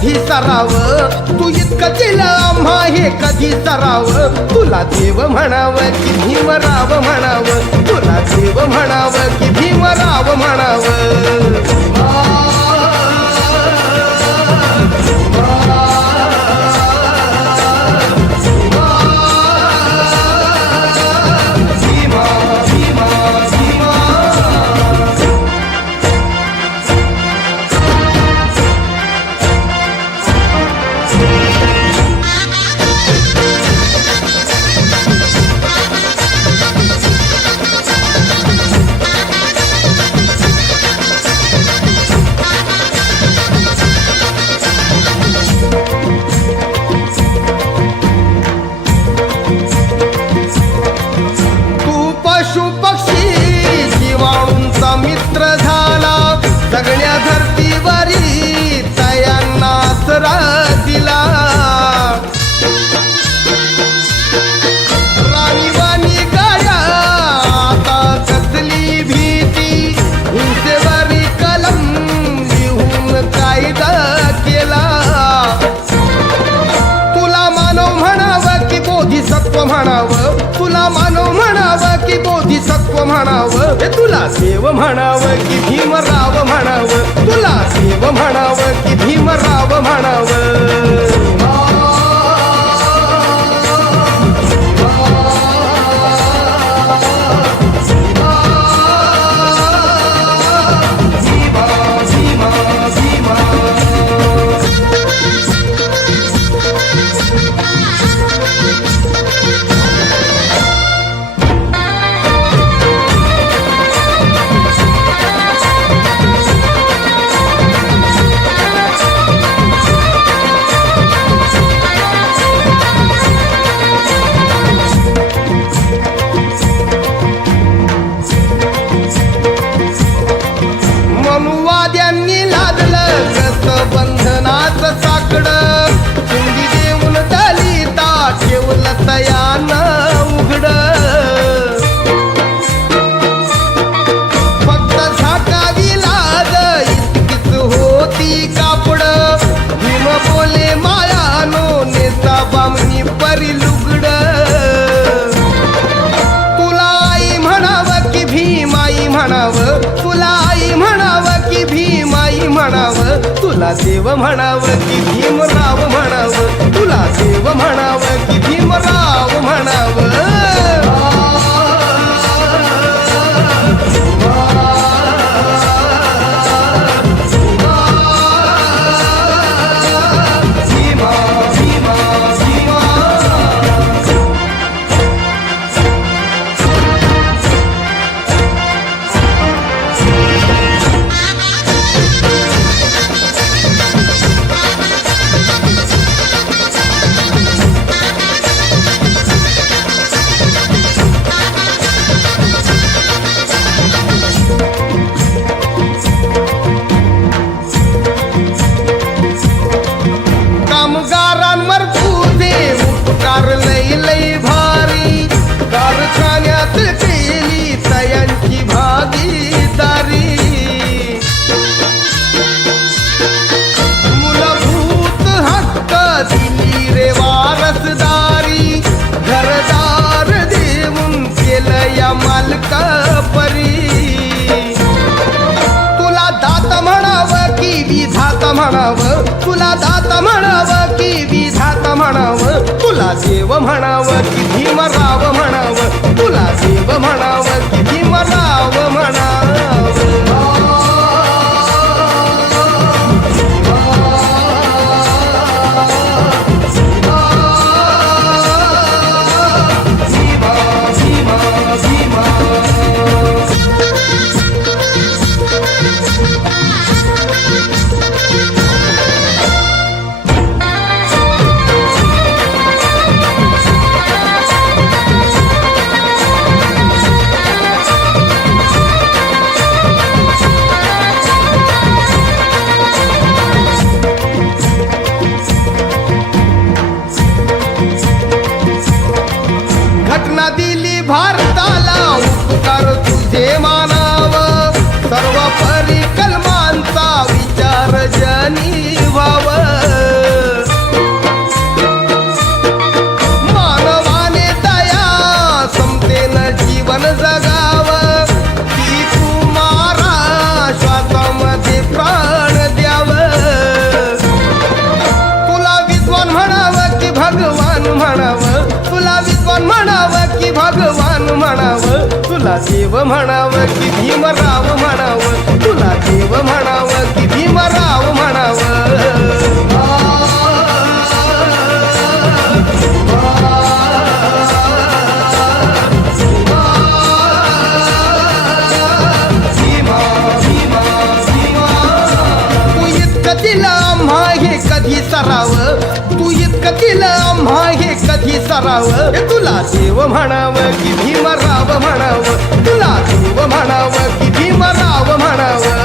कधी सराव, तू इतकं केलं आम्हा हे कधी सराव. तुला देव म्हणावं की भीमराव म्हणावं, तुला देव म्हणावं की भीमराव म्हणावं. पशु पक्षी जीवाणूंचा मित्र झाला, सगळ्या धरतीवरी तयांना आसरा दिला. राणीवाणी गाया आता कसली भीती, हिंसेवरी कलम लिहून कायदा केला. तुला मानव म्हणावं की बोधिसत्व म्हणावं, तुला मानव म्हणावं की बोधिसत्व म्हणावं. तुला देव म्हणावं की भीमराव म्हणावं, तुला देव म्हणावं की भीमराव म्हणावं. मनुवाद्यांनी लादलं कसं बंधनाचं साकडं, चिंदी देऊन दलिता ठेवलं तयानं उघडं. फक्त झाकावी लाज इतकीच होती कापडं, भीम बोले मायानो नेता बामणी परी लुगडं. तुला आई म्हणावं की भीमाई म्हणावं, तुला आई म्हणावं की भीमाई म्हणावं. तुला देव म्हणावं की भीमराव म्हणावं, तुला देव म्हणावं की भीमराव म्हणावं. कामगारांवर तुझे उपकार लई लई भारी, कारखान्यात केली तयांची भागीदारी. मूलभूत हक्क दिली रे वारसदारी, घरदार देऊन केलं या मालका परी. तुला दाता म्हणावं की विधाता म्हणावं, तुला दाता म्हणावं की विधाता म्हणावं. तुला देव म्हणावं की भीमराव म्हणावं, तुला देव म्हणावं की भीमराव म्हणावं. जीवन जगाव की तू मारा श्वासामध्ये प्राण द्याव तुला विद्वान म्हणावं की भगवान म्हणावं तुला विद्वान म्हणावं की भगवान म्हणावं तुला देव म्हणावं की भीमराव म्हणावं तुला देव म्हणावं की भीमराव म्हणावं दिलं आम्हा हे कधी सराव तू इतकं दिलं आम्हा हे कधी सराव तुला देव म्हणावं की भीमराव म्हणावं तुला देव म्हणावं की भीमराव म्हणावं